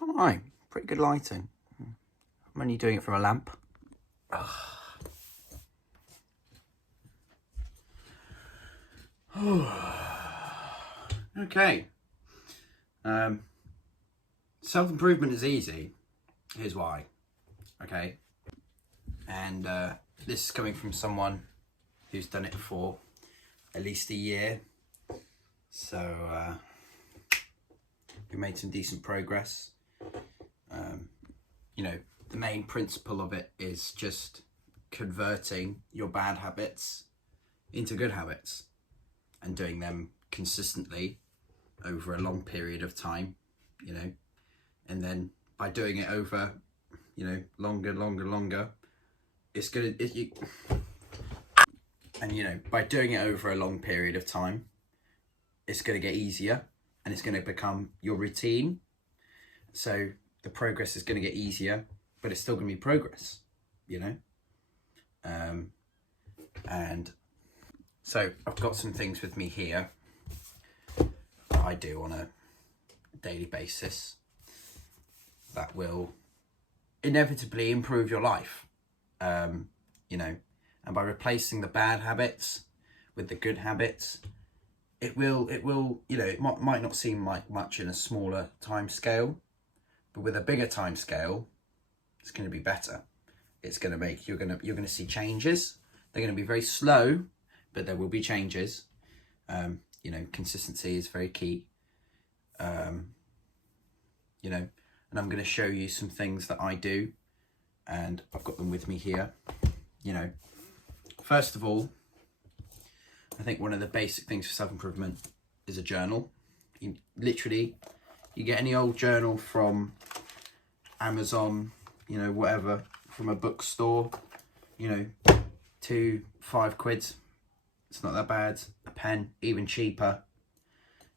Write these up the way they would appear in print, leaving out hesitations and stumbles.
all right. Pretty good lighting. I'm only doing it from a lamp. Okay. Self-improvement is easy. Here's why. Okay. And this is coming from someone who's done it for at least a year. So we made some decent progress. You know, the main principle of it is just converting your bad habits into good habits and doing them consistently over a long period of time, you know, and then by doing it over, you know, longer, it's gonna, and you know, by doing it over a long period of time, it's gonna get easier and it's gonna become your routine. So the progress is gonna get easier, but it's still gonna be progress, you know. And so I've got some things with me here that I do on a daily basis that will inevitably improve your life, you know, and by replacing the bad habits with the good habits, it will, you know, it might not seem like much in a smaller time scale, but with a bigger time scale, it's going to be better. It's going to make, you're going to see changes. They're going to be very slow, but there will be changes. You know, consistency is very key. You know, and I'm going to show you some things that I do, and I've got them with me here. You know, first of all, I think one of the basic things for self-improvement is a journal. You get any old journal from Amazon, you know, whatever, from a bookstore, you know, 2-5 quid. It's not that bad. A pen, even cheaper,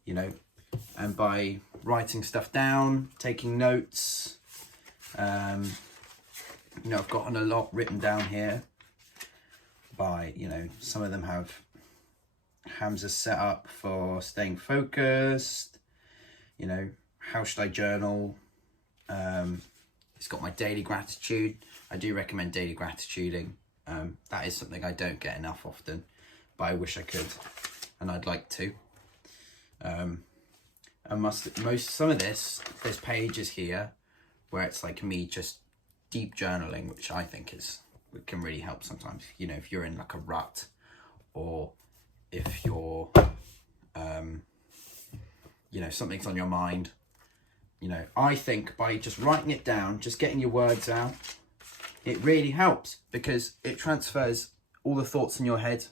you know. And by writing stuff down, taking notes, you know, I've gotten a lot written down here by, you know, some of them have Hamza set up for staying focused, you know, how should I journal? It's got my daily gratitude. I do recommend daily gratituding. That is something I don't get enough often, but I wish I could, and I'd like to. Some of this, there's pages here where it's like me just deep journaling, which I think can really help sometimes. You know, if you're in like a rut, or if you're, you know, something's on your mind. You know, I think by just writing it down, just getting your words out, it really helps because it transfers all the thoughts in your head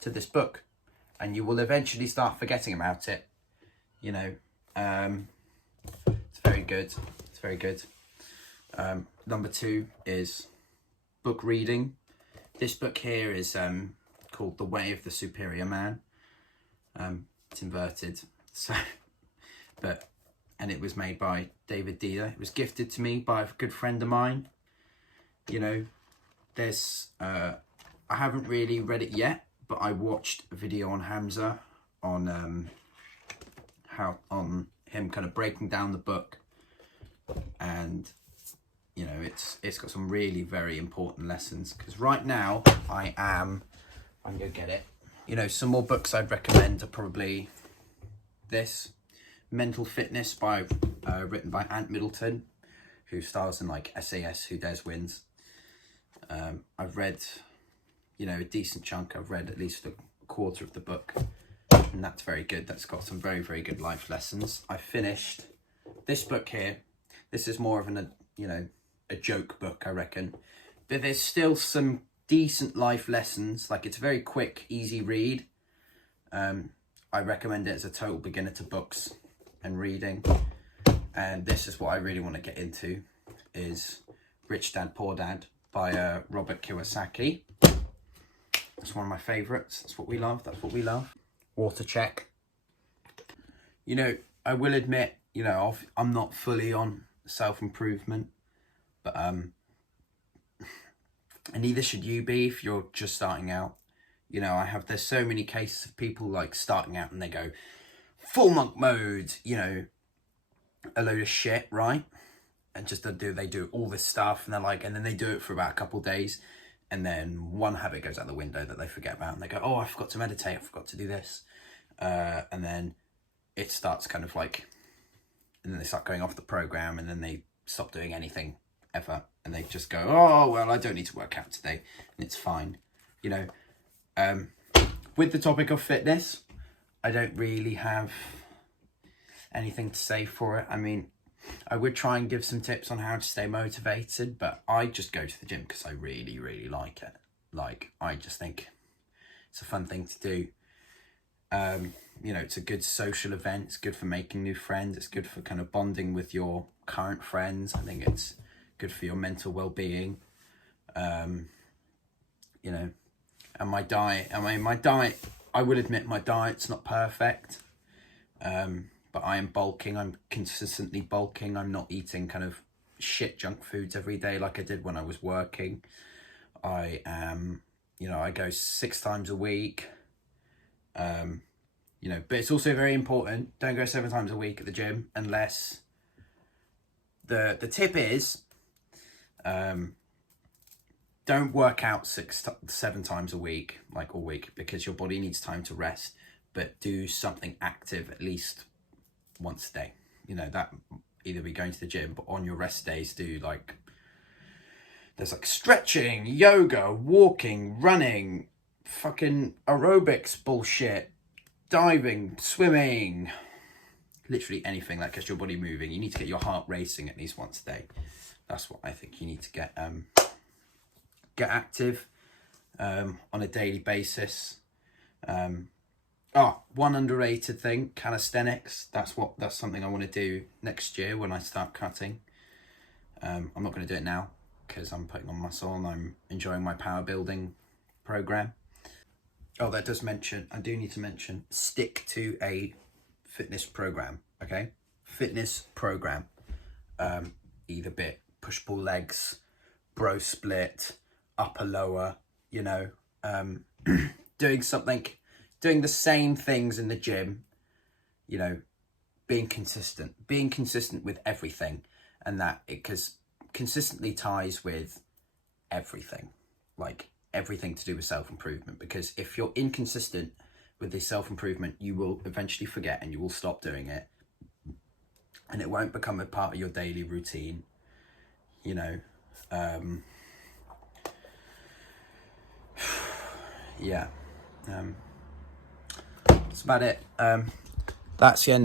to this book, and you will eventually start forgetting about it. You know, it's very good. It's very good. Number 2 is book reading. This book here is called The Way of the Superior Man. It's inverted, so, and it was made by David Dealer. It was gifted to me by a good friend of mine. You know, there's, I haven't really read it yet, but I watched a video on Hamza on him kind of breaking down the book, and you know, it's got some really very important lessons. Because right now I'm gonna get it. You know, some more books I'd recommend are probably this, Mental Fitness by written by Ant Middleton, who stars in like SAS, Who Dares Wins. I've read, you know, a decent chunk. I've read at least a quarter of the book, and that's very good. That's got some very, very good life lessons. I finished this book here. This is more of you know, a joke book, I reckon, but there's still some decent life lessons. Like, it's a very quick, easy read. I recommend it as a total beginner to books and reading. And this is what I really want to get into, is Rich Dad Poor Dad by Robert Kiyosaki. That's one of my favourites. That's what we love. That's what we love. Water check. You know, I will admit, you know, I'm not fully on self-improvement, but and neither should you be if you're just starting out. You know, there's so many cases of people like starting out and they go full monk mode, you know, a load of shit, right? And just they do all this stuff, and they're like, and then they do it for about a couple of days, and then one habit goes out the window that they forget about, and they go, oh, I forgot to meditate, I forgot to do this, and then it starts kind of like, and then they start going off the program, and then they stop doing anything ever, and they just go, oh, well, I don't need to work out today, and it's fine, you know. With the topic of fitness, I don't really have anything to say for it. I mean, I would try and give some tips on how to stay motivated, but I just go to the gym because I really, really like it. Like, I just think it's a fun thing to do. You know, it's a good social event. It's good for making new friends. It's good for kind of bonding with your current friends. I think it's good for your mental well-being. You know, and my diet, I will admit my diet's not perfect. But I am bulking. I'm consistently bulking. I'm not eating kind of shit junk foods every day like I did when I was working. I am, you know, I go 6 times a week. You know, but it's also very important, don't go 7 times a week at the gym unless the tip is, don't work out 7 times a week, like all week, because your body needs time to rest, but do something active at least once a day. You know, that either be going to the gym, but on your rest days do like, there's like stretching, yoga, walking, running, fucking aerobics bullshit, diving, swimming, literally anything that gets your body moving. You need to get your heart racing at least once a day. That's what I think you need to get active on a daily basis. One underrated thing, calisthenics. That's something I want to do next year when I start cutting. I'm not going to do it now because I'm putting on muscle and I'm enjoying my power building program. Oh, I do need to mention, stick to a fitness program, okay? Fitness program. Either bit, push-pull legs, bro split, upper lower, you know, doing the same things in the gym, you know, being consistent with everything, and that because consistently ties with everything, like everything to do with self-improvement. Because if you're inconsistent with this self-improvement, you will eventually forget and you will stop doing it, and it won't become a part of your daily routine, you know. Yeah, that's about it. That's the end of